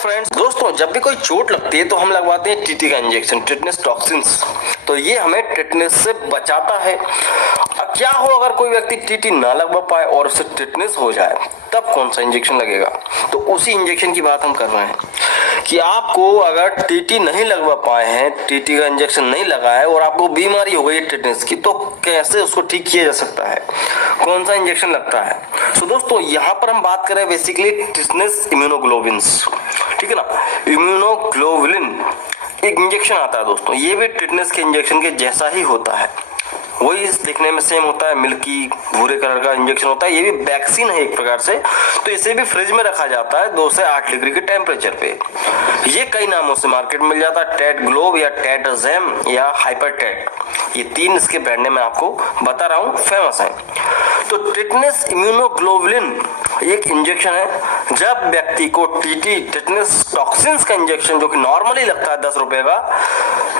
Friends, दोस्तों जब भी कोई चोट लगती है तो हम लगवाते हैं टीटी का इंजेक्शन, टिटनेस टॉक्सिन्स। तो ये हमें टिटनेस से बचाता है। अब क्या हो अगर कोई व्यक्ति टीटी ना लगवा पाए और उसे टिटनेस हो जाए, तब कौन सा इंजेक्शन लगेगा? तो उसी इंजेक्शन की बात हम कर रहे हैं कि आपको अगर टीटी नहीं लगवा पाए हैं, टीटी का इंजेक्शन नहीं लगा है और आपको बीमारी हो गई है टिटनेस की, तो कैसे उसको ठीक किया जा सकता है, कौन सा इंजेक्शन लगता है? तो दोस्तों यहाँ पर हम बात करें बेसिकली टिटनेस इम्यूनोग्लोबिन्स, ठीक है ना। इम्यूनोग्लोबुलिन एक इंजेक्शन आता है दोस्तों, ये भी टिटनेस के इंजेक्शन के जैसा ही होता है, वही देखने में सेम होता है, मिल्की भूरे कलर का इंजेक्शन होता है। ये भी वैक्सीन है एक प्रकार से। तो इसे भी फ्रिज में रखा जाता है 2 से 8 डिग्री के टेम्परेचर पे। ये कई नामों से मार्केट में मिल जाता है, टेट ग्लोब या टेटजेम या हाइपर टेट, ये 3 इसके ब्रांड नेम मैं आपको बता रहा हूँ, फेमस है। तो टिटनेस इम्यूनोग्लोबुलिन एक इंजेक्शन है। जब व्यक्ति को टीटी टिटनेस टॉक्सिन्स का इंजेक्शन जो कि नॉर्मली लगता है 10 रुपए का,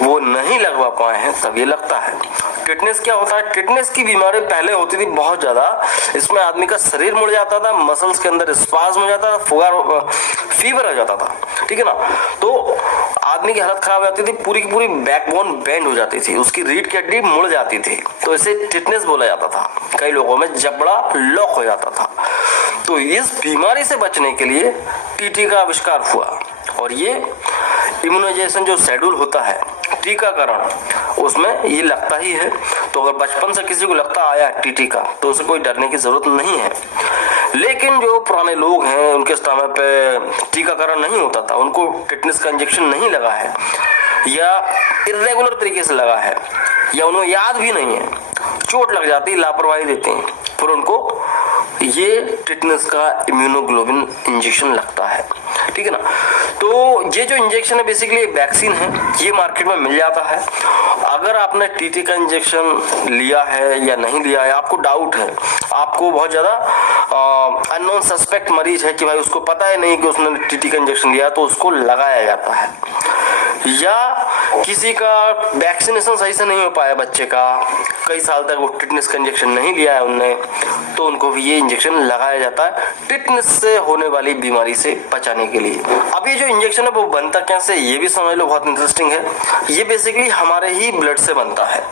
वो नहीं लगवा पाए हैं, तब ये लगता है। टिटनेस क्या होता है? टिटनेस की बीमारी पहले होती थी बहुत ज्यादा। इसमें आदमी का शरीर मुड़ जाता था, मसल्स के अंदर स्पाज्म हो जाता था, फीवर आ जाता था, ठीक है ना। तो आदमी की हालत खराब हो जाती थी, पूरी की पूरी बैकबोन बेंड हो जाती थी, उसकी रीढ़ की हड्डी मुड़ जाती थी, तो इसे टिटनेस बोला जाता था। कई लोगों में जबड़ा लॉक हो जाता था। तो इस बीमारी से बचने के लिए टीटी का आविष्कार हुआ और ये इम्यूनाइजेशन जो शेड्यूल होता है, टीकाकरण, उसमें ये लगता ही है। तो अगर बचपन से किसी को लगता आया टीटी का, तो उसे कोई डरने की जरूरत नहीं है। लेकिन जो पुराने लोग हैं, उनके समय पे टीकाकरण नहीं होता था, उनको टिटनेस का इंजेक्शन नहीं लगा है या इर्रेगुलर तरीके से लगा है या उन्हें याद भी नहीं है, चोट लग जाती, लापरवाही देते हैं, फिर उनको ये टिटनेस का इम्यूनोग्लोबिन इंजेक्शन लगता है, ठीक है ना। तो ये जो इंजेक्शन है बेसिकली वैक्सीन है, ये मार्केट में मिल जाता है। अगर आपने टीटी का इंजेक्शन लिया है या नहीं लिया है, आपको डाउट है, आपको बहुत ज्यादा अननोन सस्पेक्ट मरीज है कि भाई उसको पता है नहीं कि उसने टीटी का इंजेक्शन लिया, तो उसको लगाया जाता है। या किसी का वैक्सीनेशन सही से नहीं हो पाया, बच्चे का कई साल तक वो टिटनेस का इंजेक्शन नहीं लिया है उनने, तो उनको भी ये इंजेक्शन लगाया जाता है टिटनेस से होने वाली बीमारी से बचाने के लिए। अब ये जो इंजेक्शन है वो बनता कैसे, ये भी समझ लो, बहुत इंटरेस्टिंग है। ये बेसिकली हमारे ही ब्लड से बनता है।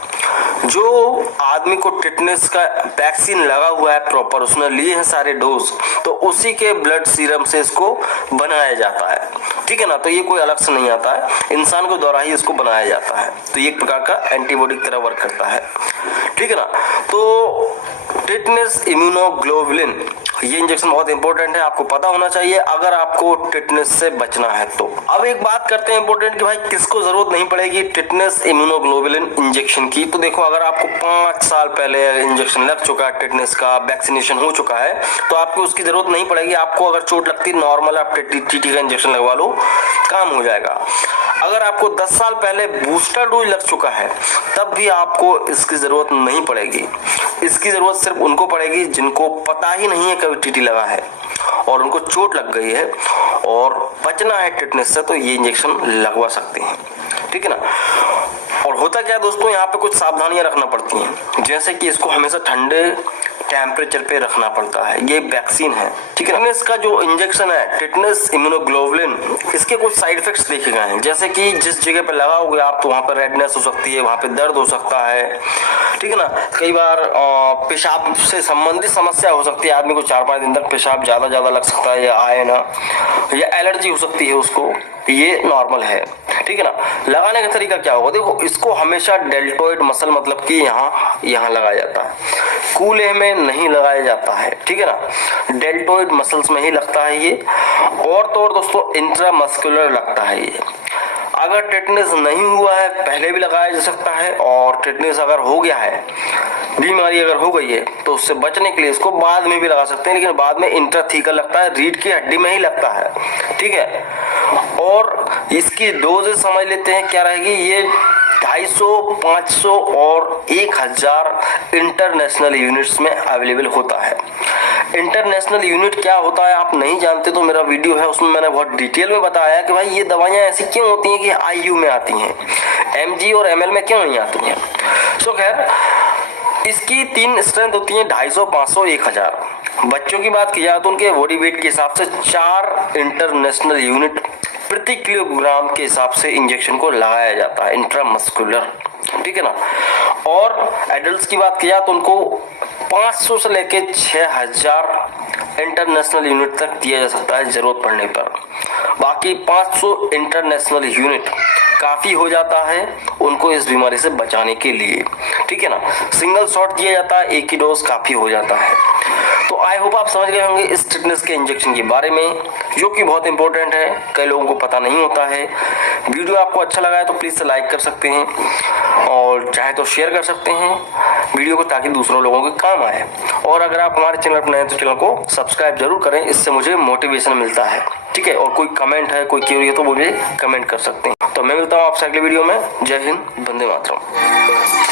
जो आदमी को टिटनेस का वैक्सीन लगा हुआ है प्रॉपर, उसने लिए हैं सारे डोज, तो उसी के ब्लड सीरम से इसको बनाया जाता है, ठीक है ना। तो ये कोई अलग से नहीं आता है, इंसान के द्वारा ही इसको बनाया जाता है। तो ये एक प्रकार का एंटीबॉडी की तरह वर्क करता है, ठीक है ना। तो टिटनेस इम्यूनोग्लोबुलिन ये इंजेक्शन बहुत इंपॉर्टेंट है, आपको पता होना चाहिए अगर आपको टिटनेस से बचना है तो। अब एक बात करते हैं इंपॉर्टेंट कि भाई किसको जरूरत नहीं पड़ेगी टिटनेस इम्यूनोग्लोबुलिन इंजेक्शन की। तो देखो, अगर आपको 5 साल पहले इंजेक्शन लग चुका है, टिटनेस का वैक्सीनेशन हो चुका है, तो आपको उसकी जरूरत नहीं पड़ेगी। आपको अगर चोट लगती नॉर्मल, आप टीटी का इंजेक्शन लगवा लो, काम हो जाएगा। अगर आपको 10 साल पहले बूस्टर डोज लग चुका है, तब भी आपको इसकी जरूरत नहीं पड़ेगी। इसकी जरूरत सिर्फ उनको पड़ेगी जिनको पता ही नहीं है कभी टीटी लगा है और उनको चोट लग गई है और बचना है टिटनेस से, तो ये इंजेक्शन लगवा सकते हैं, ठीक है ना। और होता क्या है दोस्तों, यहाँ पे कुछ सावधानियां रखना पड़ती हैं, जैसे कि इसको हमेशा ठंडे टेम्परेचर पे रखना पड़ता है, ये वैक्सीन है, ठीक है। टिटनेस का जो इंजेक्शन है टिटनेस इम्यूनोग्लोबुलिन, इसके कुछ साइड इफेक्ट्स देखे गए हैं, जैसे कि जिस जगह पे लगाओगे आप, तो वहां पे रेडनेस हो सकती है, वहां पे दर्द हो सकता है, ठीक है ना। कई बार पेशाब से संबंधित समस्या हो सकती है, आदमी को 4-5 दिन तक पेशाब ज्यादा लग सकता है, या आए ना, या एलर्जी हो सकती है उसको, ये नॉर्मल है, ठीक है ना। लगाने का तरीका क्या होगा, देखो, इसको हमेशा डेल्टोइड मसल, मतलब कि यहाँ लगाया जाता है, कूल्हे में नहीं लगाया जाता है, ठीक है ना। डेल्टोइड मसल्स में ही लगता है ये। और तो और दोस्तों, इंट्रामस्कुलर लगता है ये। अगर टिटनेस नहीं हुआ है पहले भी लगाया जा सकता है, और टिटनेस अगर हो गया है, बीमारी अगर हो गई है, तो उससे बचने के लिए इसको बाद में भी लगा सकते हैं, लेकिन बाद में इंट्राथीकल लगता है, रीढ़ की हड्डी में ही लगता है, ठीक है। और इसकी डोज समझ लेते हैं क्या रहेगी, ये 250, 500 और 1000 इंटरनेशनल यूनिट्स में अवेलेबल होता है। इंटरनेशनल यूनिट क्या होता है आप नहीं जानते, तो मेरा वीडियो है, उसमें मैंने बहुत डिटेल में बताया कि भाई ये दवाइयां ऐसी क्यों होती हैं कि आईयू में आती हैं, एमजी और एमएल में क्यों नहीं आती हैं। सो खैर, इसकी 3 स्ट्रेंथ होती है, 250, 500, 1000। बच्चों की बात की जाए तो उनके बॉडी वेट के हिसाब से 4 इंटरनेशनल यूनिट प्रति किलोग्राम के हिसाब से इंजेक्शन को लगाया जाता है इंट्रामस्कुलर, ठीक है ना। और एडल्ट्स की बात की जाए तो उनको 500 से लेके 6000 इंटरनेशनल यूनिट तक दिया जा सकता है जरूरत पड़ने पर। बाकी 500 इंटरनेशनल यूनिट काफी हो जाता है उनको इस बीमारी से बचाने के लिए, ठीक है ना। सिंगल शॉट दिया जाता है, एक ही डोज काफी हो जाता है। तो आई होप आप समझ गए होंगे इस टिटनेस के इंजेक्शन के बारे में, जो कि बहुत इंपॉर्टेंट है, कई लोगों को पता नहीं होता है। वीडियो आपको अच्छा लगा है तो प्लीज से लाइक कर सकते हैं और चाहे तो शेयर कर सकते हैं वीडियो को, ताकि दूसरों लोगों के काम आए। और अगर आप हमारे चैनल पर नए हैं तो चैनल को सब्सक्राइब जरूर करें, इससे मुझे मोटिवेशन मिलता है, ठीक है। और कोई कमेंट है, कोई क्वेरी है तो मुझे कमेंट कर सकते हैं। तो मैं मिलता हूँ आपसे अगले वीडियो में। जय हिंद, वंदे मातरम।